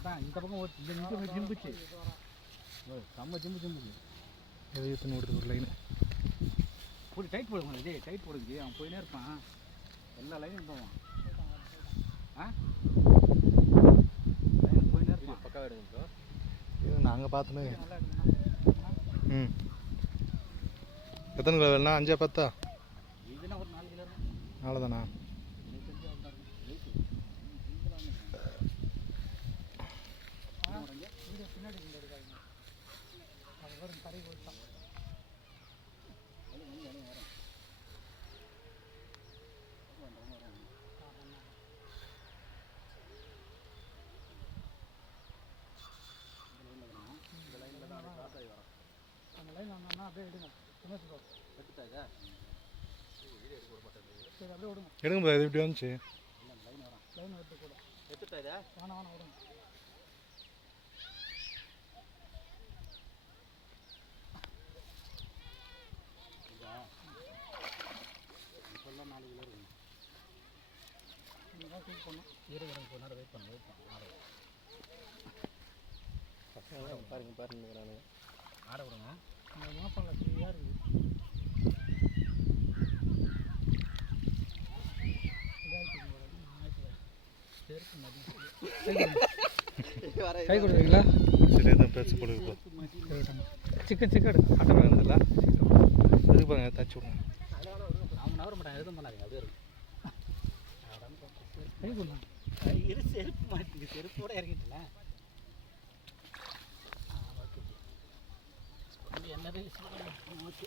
அதான் இந்த பக்கம் இங்கே ஜிம்புச்சு செம்ம ஜிம்புச்சு எத்தனை ஓடுது ஒரு லைனு போட்டு டைட் போடுங்க இதே டைட் போடுங்க அவன் போயினே இருப்பான் எல்லா லைனும் போவான் லைன் போயினே இருப்பான் பக்கம் எடுங்க இது நாங்கள் பார்த்துன்னு நல்லா எடுங்கண்ணா ம் எத்தனை கிலோ வேணும்னா 5 10 இதுனா ஒரு 4 கிலோ அவ்வளோதானா பின்னாடி இருக்காங்க அது வரும் கரை கொடுத்தான் அந்த லைன் வந்தோம்னா அப்படியே எடுங்க எடுத்துட்டாங்க சரி அப்படியே விடுங்க எடுங்க ப்ரோ இது இப்படி வந்துச்சு லைன் வருது கூட எடுத்துட்டாங்க வேணாம் விடுங்க இப்போல்லாம் 4 கிலோ இருக்குங்க நீங்கள் ஃபீல் பண்ணணும் இருங்க கொஞ்ச நேரம் வெயிட் பண்ணுங்க பாருங்க ஆட விடுங்க நீங்கள் என்ன பண்ணல ஃப்ரீயாக இருக்குது கை கொடுக்குறீங்களா சரி தான் பேச்சு போடுது சிக்கன் எடுக்கும் ஆட்டம் வேணுதில்ல எதுக்கு பாருங்க தச்சு விடுங்க அவன் நவர மாட்டான் எதுவும் பண்ணாதீங்க அப்படியே இருக்கும் கை கொடுங்க செருப்பு மாட்டிங்க செருப்போட இறங்கிட்டுல ஓகே என்னது ஓகே